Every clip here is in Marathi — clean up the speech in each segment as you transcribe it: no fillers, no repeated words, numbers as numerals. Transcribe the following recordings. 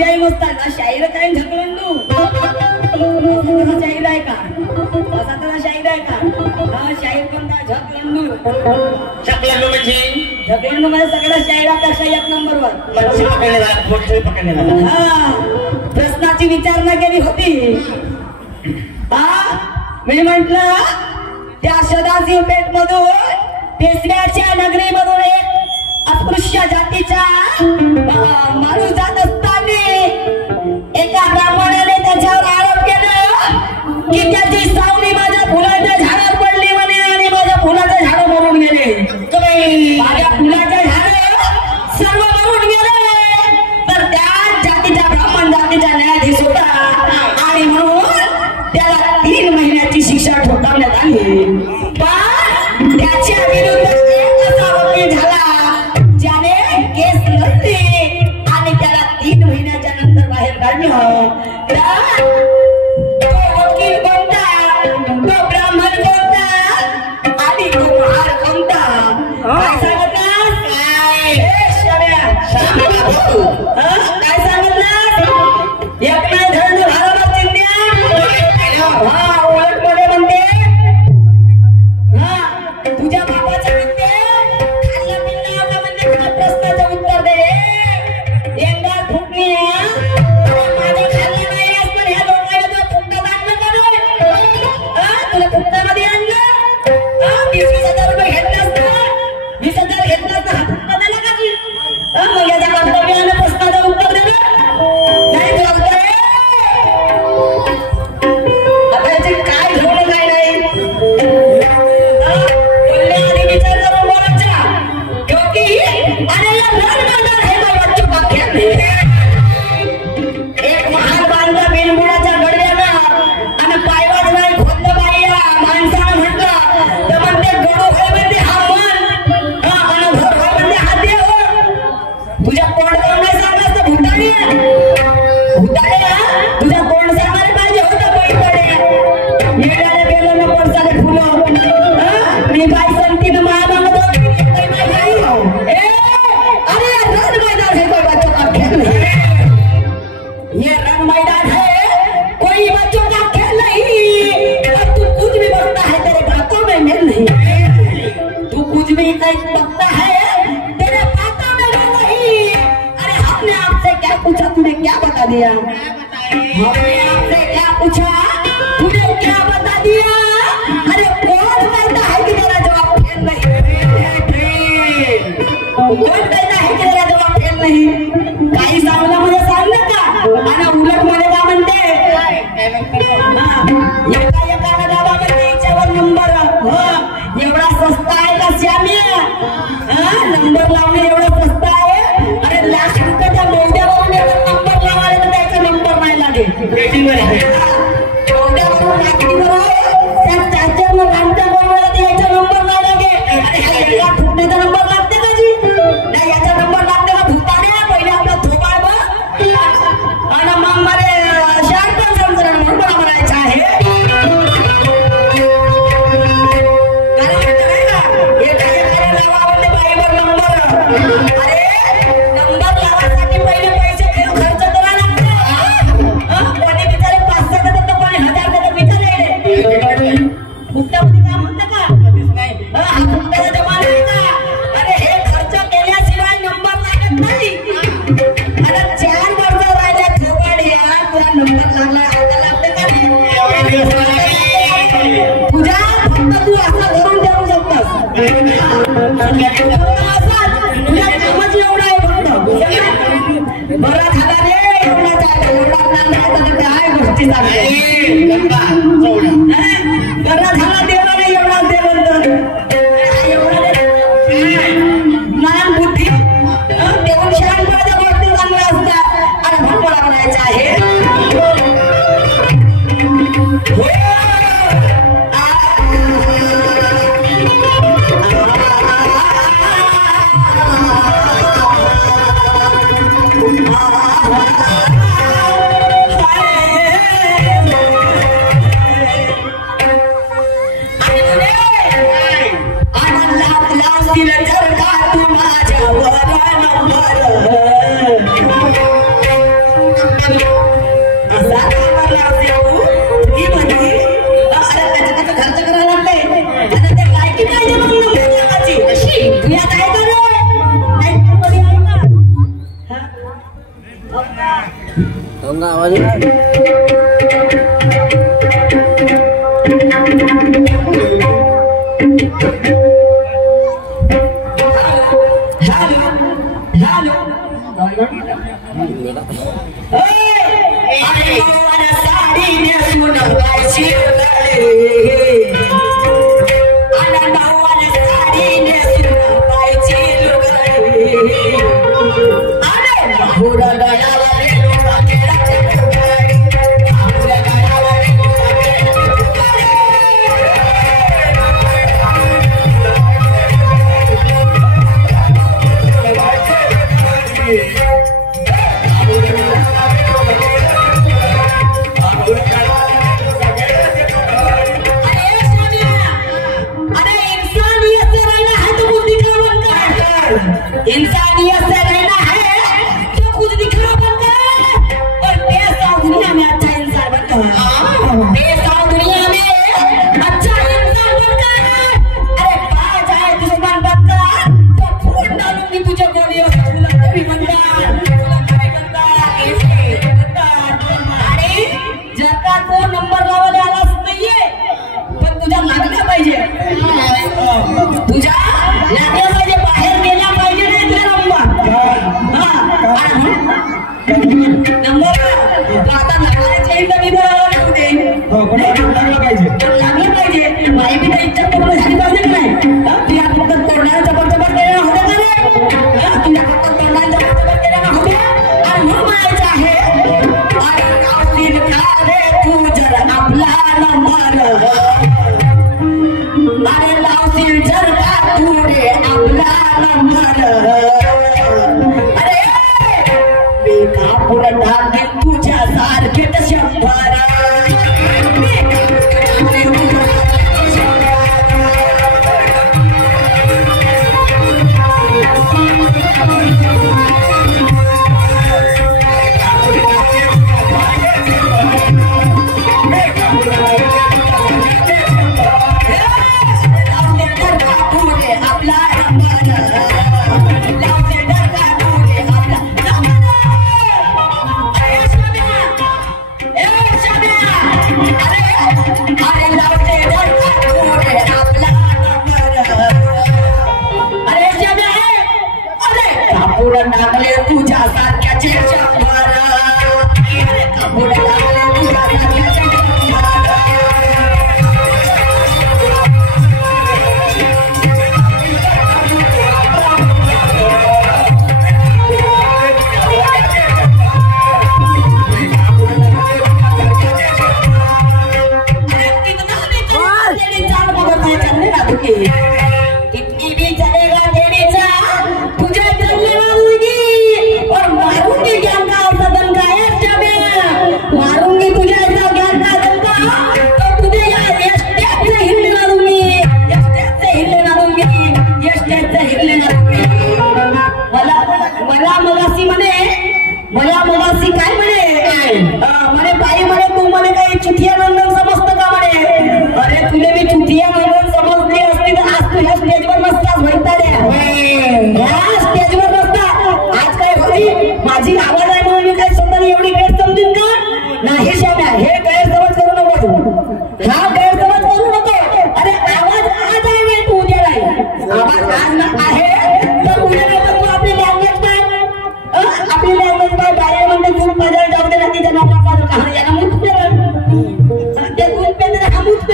जाई मस्त शाहीर काय झकलंडू शाहीर आहे का असा तर शाहीर आहे का हा शाहीर कोणता झकलंडू झकलंडू म्हणजे झकलंडू म्हणजे सगळ्या शाहिरापेक्षा एक नंबरवर मच्छी पकडणे हा प्रश्नाची विचारणा केली होती हा मी म्हंटल त्या सदाशिव पेठ मधून पेशव्याच्या नगरीमधून एक अस्पृश्य जातीचा माणूस जात असताना एका ब्राह्मणाने त्याच्यावर आरोप केला की त्याची सावली माझ्या फुलाच्या झाडावर पडली म्हणे आणि माझ्या फुलाचे झाड मरून गेले माझ्या फुलाचे झाड सर्व मरून गेले तर त्या जातीच्या ब्राह्मण जातीचा न्यायाधीश होता आणि म्हणून त्याला 3 महिन्याची शिक्षा ठोठावण्यात आली पण त्याच्या विरुद्ध एक असा वकील झाला ज्याने केस लढली आणि त्याला 3 महिन्याच्या नंतर बाहेर काढलं तर तो वकील कोणता तो ब्राह्मण कोणता आणि तो महार कोणता काय सांगितलं काय काय सांगितलं एक नाही धरण भारत चिंध्या हा ओळख मध्ये म्हणते हा तुझ्या बापाचं म्हणते खाल्लं पिल्लं आपलं म्हणजे काय प्रश्नाचं उत्तर दे एकदा फुटली माझं खाल्लं नाही पण ह्या लोकांना तुला फुकटात आणलं का नाही तुला फुकटामध्ये आणलं 20,000 रुपये घेतले असतं 20,000 घेतलं असतं हा फुकटा दिला का की मग याच्या कर्तव्यानं प्रश्नाचं उत्तर दिलं नाही तुला उत्तर आता याचे काय धोरण काय नाही बोलण्याआधी विचार करून बोलायचा क्योंकि अरे या रण मैदान है भाई बच्चों का खेल एक महान बांधला बिनबुडाच्या गडव्यानं आणि पायवाट नाही खोदलं बाईला माणसानं म्हटलं तर म्हणते गडू होय म्हणते हा मन आणि घर होय म्हणते हा देव तुझ्या तोंड करून नाही सांगलं असतं भूताने तुझ्या तोंड सांगायला पाहिजे होतं पैकडे येण्याला गेलं ना पडसाले फुलं मी बाई संतीनं माया मागत होती अरे रण मैदान है कोई बच्चों का खेल नहीं ये रण मैदान है कोई बच्चों का खेल नहीं और तू कुछ भी बोलता है तेरे बातों में मेल नहीं तू कुछ भी बकता है तेरे बातों में मेल नहीं अरे हमने आपसे क्या पूछा तूने क्या बता दिया हमने आपसे क्या पूछा तूने क्या बता दिया अरे कौन कहता है कि तेरा जवाब फेल नहीं कौन कहता है कि तेरा जवाब फेल नहीं काही सांगला म्हणजे सांगलं का आणि उलट मध्ये का म्हणते एका एकाला दाबा म्हणते याच्यावर नंबर एवढा स्वस्त आहे का श्यामिया नंबर लावणे एवढं स्वस्त आहे अरे लाख रुपयाच्या मोद्यावरून नंबर लावायला तर त्याचा नंबर नाही लागेल मोद्यावरून लाकडीवर त्या चाच्यावर लांबच्या बरोबर याचा नंबर नाही लागेल अरे ह्या फुटण्याचा नंबर लागते का जी नाही याचा नंबर लागते का भूताने पहिले आपला थोबाळ बघ आणि मग मला शांत समजणार म्हणून मला म्हणायचं आहे एखाद्या लावावं बाईवर नंबर अरे नंबर लावासाठी पहिले पैसे खर्च करा लागतो कोणी बिचारे 500 देतात कोणी 1000 देतात विचारायले फुकटामध्ये काय म्हणतं का हा फुकटाचा जमाना आहे का अरे हे खर्च केल्याशिवाय नंबर लागत नाही आता 4 वर्ष राहिल्या थोबाडिया तुला नंबर लागला आता लागते का तुझ्या फक्त तू असा धरून देऊ शकतोस तुझ्या कामच एवढं आहे फक्त बरा झाला रे एवढा काय गोष्टी सांगते बरा झाला देवा नाही एवढा देवंत ज्ञान बुद्धी देऊन शहाणपणाच्या गोष्टी चांगल्या असतात आणि भरपूर म्हणायचं आहे आवाज इंसानियत से रहना है तो खुद दिखा बनता है और देश और दुनिया में अच्छा इंसान बनता है। देश और दुनिया में अच्छा इंसान बनता है। अरे बाहर जाए दुश्मन बनता तो फूट डालूंगी तुझे गोलियों से भी बनता अरे जर तो नंबर लावायला आलाच नाहीये पण तुझा लागला पाहिजे तुझा लागला पाहिजे बाहेर गेला पाहिजे नाही तुझा नंबर आता लागण्याच्या इथं मी लागलं पाहिजे माहिती तर इच्छा पूर्ण झाली पाहिजे की नाही तुझ्या फक्त तोंडाला चपट केलेला होता का रे तुझ्या फक्त तोंडाला चपट केलेला होता आणि म्हणून म्हणायचं आहे अरे गावतील का रे तू जर आपला नंबर अरे लावतील जर का तू रे आपला नंबर अरे बेकापूर टाकेल तुझ्या सारखेच 100 टाकले तुझ्या सारख्याचे 100 टाकले तुझ्या सारख्याचे 100 कितनी भी चलेगा तेरी चाल तुझे चलने मारूंगी और मारूंगी ज्ञान का सदन का मारूंगी तुझे ऐसा ज्ञान का दंगा तो तुझे यार स्टेज से हिलने मारूंगी स्टेज से हिलने मारूंगी मला मगासी काय म्हणे म्हणे बाई म्हणे तू म्हणे काही चुतिया नंदन समजतं का म्हणे अरे तुले मी चुतिया नंदन समजली असती तर आज तुझ्या स्टेजवर नसतास वैताड्या स्टेजवर नसता आज काय होती माझी आवाज आहे म्हणून मी काय स्वतःला एवढी गैरसमजून का नाही शाम्या हे गैरसमज करू नको हा गैरसमज करू नको अरे आवाज आज आहे तू उद्या नाही आवाज आज ना आहे तर उद्या नाही तर तू आपली लँग्वेज काय बाहेर म्हणते तू माझ्या जाऊ दे ना तिच्या नावाला कहाणी याला मुक्त ते दूध पेंद्र हा मुक्त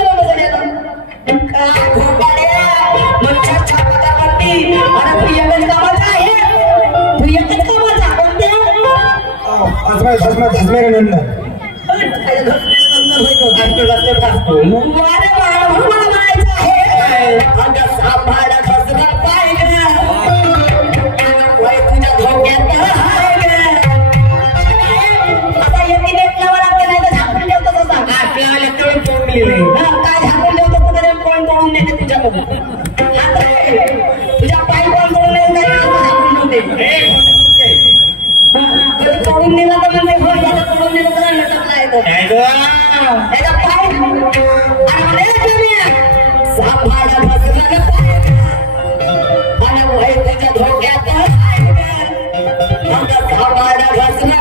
तुझ्या पाय कोण तोडून नेला तर म्हणजे तोडून नेलं तर लटकला येतो त्याचा पाय सांभाळा बसला आणि तुझ्या धोक्यात सांभाळा बसला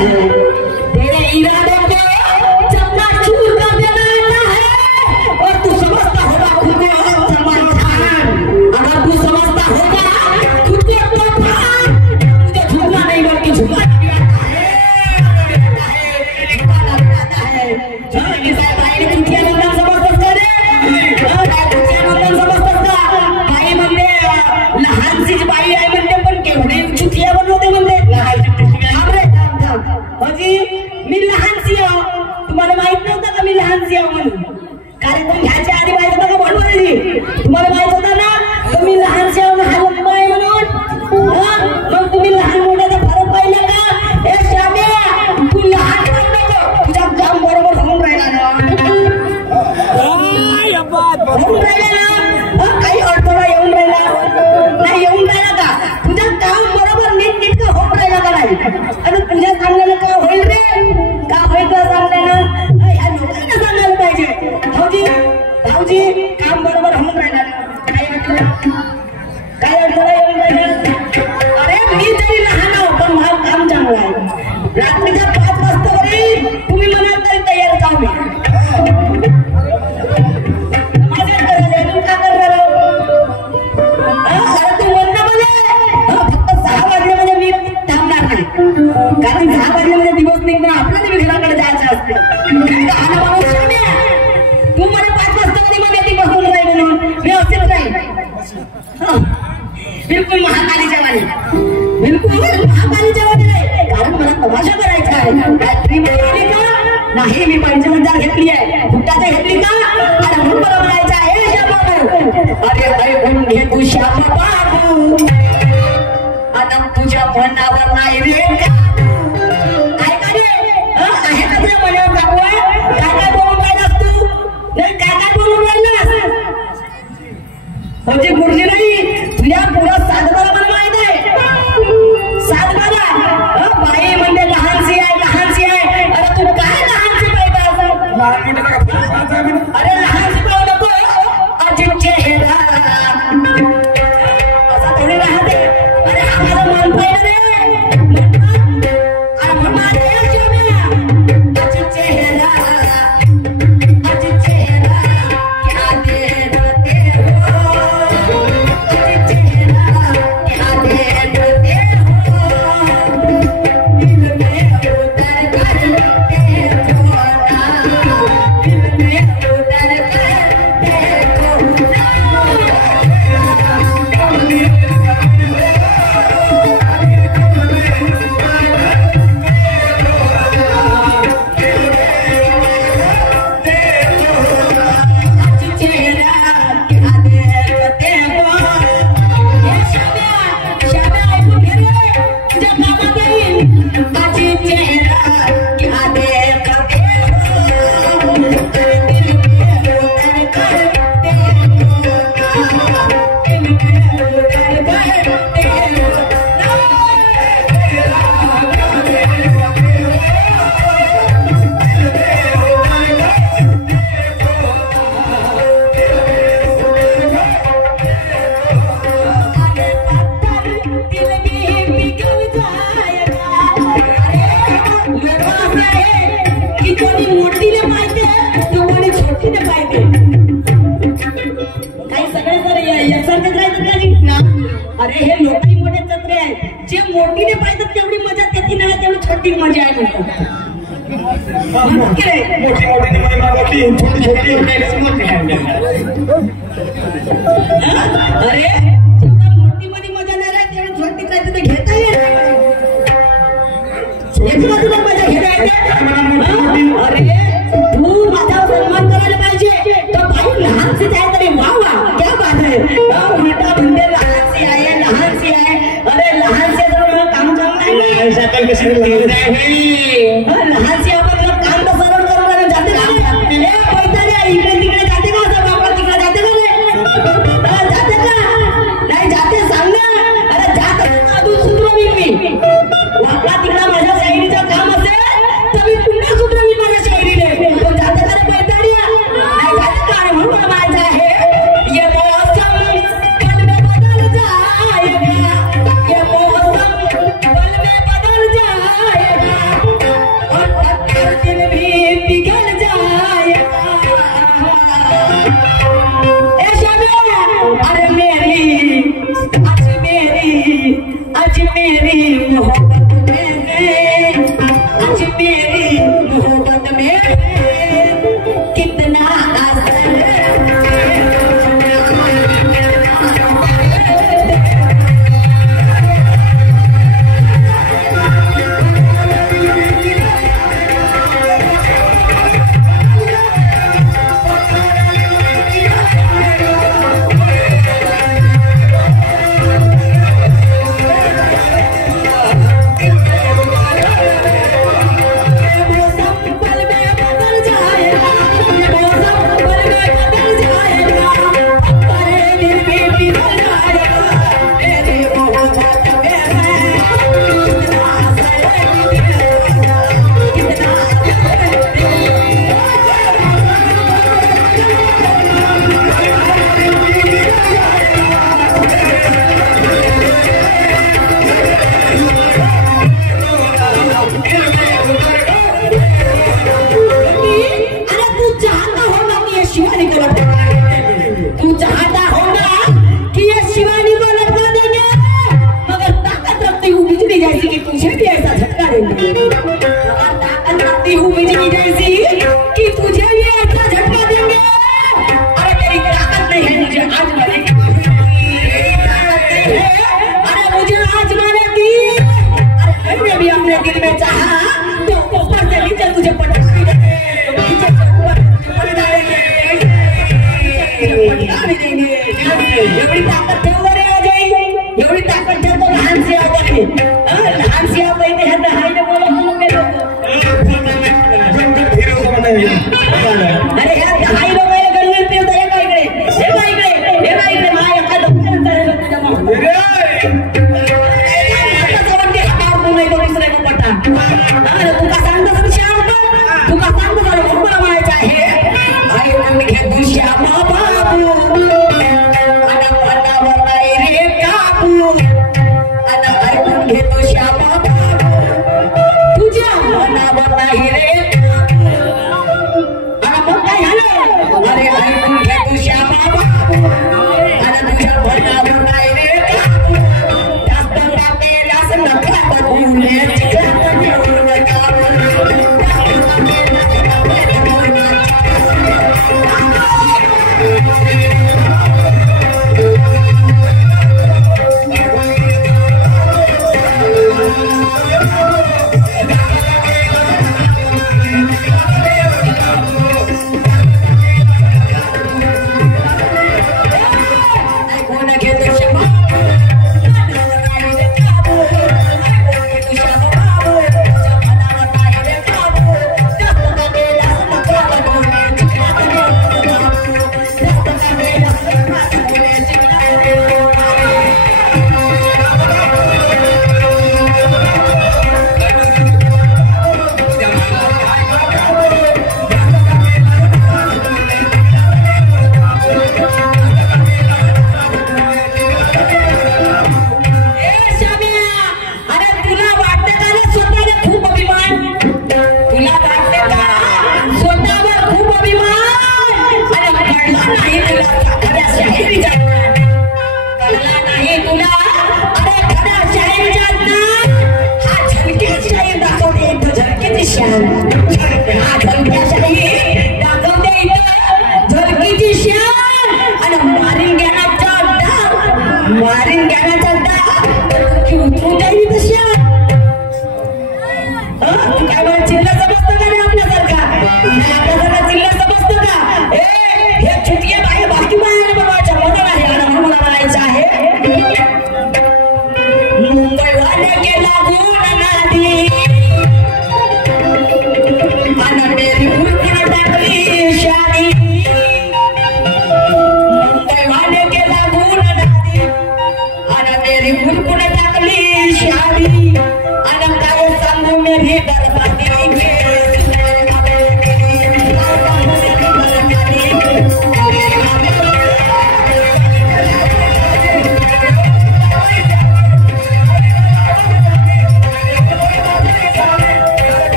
है, तेरे इरादों को चकनाचूर कर देना आता है। और तू समझता होगा खुद को सलमान खान, अगर तू समझता होगा खुद को तूफान, मुझे झुकना नहीं बल्कि झुकना भी आता है। भाई ने चुटिया नंदन समजतोस का रे, चुटिया नंदन समजतोस का? बाई म्हणते लहानशी बाई आहे म्हणते, पण केवढे चुटिया बनवते म्हणते। अजी मी लहानशी आहो, तुम्हाला माहित नव्हतं का मी लहानशी आहो म्हणून? कार्यक्रम घ्यायच्या आधी माहित होतं का बोलवली? तुम्हाला माहित होतं ना तर मी लहानशी आहो हलत नाही म्हणून? मग तुम्ही लहान मोठ्याचा फरक पाहिला का? हे श्याम्या तू लहान ठेवू नको, तुझा काम बरोबर होऊन राहिला ना, होऊन राहिला ना, काही अडथळा येऊन राहिला नाही, येऊन राहिला का? तुझं काम बरोबर नीटनेटकं होऊन राहिला का नाही? आणि तुझ्या सांगण्याला का होईल रे, का होईल का सांगण्याला? ह्या लोकांना सांगायला पाहिजे भाऊजी, भाऊजी काम बरोबर होऊन राहिला ना, काय अडथळा, काय अडथळा येऊन राहिला? अरे मी तरी लहान आहो पण माझं काम चांगलं आहे। रात्रीच्या 5 वाजता वरी तुम्ही म्हणाल तरी तयार जाऊ मी माझ्या करायला का करणार? तू म्हणणं म्हणजे फक्त 6 वाजले म्हणजे मी थांबणार नाही, कारण 6 वाजले म्हणजे दिवस निघून आपल्याला घराकडे जायचं असतं। लहान माणूस शाम्या, तू मला 5 वाजता मध्ये मध्ये ती बसून राहील म्हणून मी असेल नाही, बिलकुल महाकालीच्या वाणी, बिलकुल महाकालीच्या वाणी नाही, कारण मला तमाशा करायचा आहे। काय ट्रीप घेतली का? नाही, मी 55,000 घेतली आहे, फुटाचं घेतली का? आणि म्हणून मला म्हणायचं आहे श्यामबाबू, अरे ऐकून घे तू श्यामबाबू, आता तुझ्या मनावर नाही रे काय का रे? आहे का तुझ्या मनावर काबू आहे? काय काय बोलून राहिलास तू? नाही काय काय बोलून राहिलास? म्हणजे गुरुजी नाही, तुझ्या पुढं 7-12 मला माहित आहे, 7-12 बाई म्हणजे लहानशी आहे, लहानशी आहे। अरे तू काय लहानशी पाहिजे असं? अरे लहानशी पाहू नको, अजित चेहरा असा थोडी राहते। अरे हा माझं मन पाहिलं रे, अरे मन माझं हे श्याम्या, अजित चेहरा, अजित चेहरा क्या देखते हो, अजित चेहरा क्या देखते हो, दिल में उतर कर देखो ना, दिल में उतर कर देखो ना। अरे हे लोकही मोठे चत्रे आहेत, जे मोठीने पाहिजे तेवढी मजा त्याची नाही, तेवढी छोटी मजा आहे अरे जेवढा मोठी मध्ये मजा नाही राहत तेवढी छोटी काय तर घेता येईल, मजा घेता येते। अरे तू माझा सन्मान करायला पाहिजे, तर बाई लहानशी आहे तरी वा वा क्या बात आहे, उलटा म्हणते लहानशी आहे, लहानशी आहे। अरे लहानशी तर काम चांगलं नाही, लहानशी आपण काम तर सरळ करून जाते का? इकडे तिकडे जाते का? असं बाबा तिकडे जाते का? जाते का नाही जाते सांग ना? अरे जात अजून सुधरवीन मी, वापरा तिकडा माझ्या शायरीचं काम असेल तर मी पुन्हा सुधरवीन माझ्या शायरीने, पण जाते का रे पैताड्या? नाही जाते का? आणि म्हणून म्हणायचं आहे ये मौसम पल में बदल जाएगा, ये मौसम पल में बदल जाएगा, झटका देंगे। ताकत रखती हूँ बिजली जैसी कि तुझे भी ऐसा झटका देंगे। अरे तेरी ताकत नहीं है मुझे आजमाने की, अरे मुझे आजमाने की। अरे मैंने भी अपने दिल में चाहा तो ऊपर से नीचे तुझे पटका भी देंगे, नीचे से ऊपर पटका देंगे। एवढी ताकद ठेव रे अजय, एवढी ताकद ठेव तो लहान से आवडे, लहान से आवडे हे तर हाय बोला म्हणून मी लोक अरे ह्या हाय लोक गणगण पेवता हे काय इकडे माय एका डोक्यात चालले तुझ्या मग आता जाऊन ते आपण नाही तो दुसरे को पटा अरे तू का सांगतो श्याम, तू का सांगतो जरा कोणाला मारायचं आहे आई कोण घे तू श्याम बाबू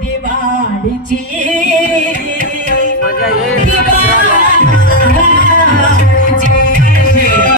दिवाळीची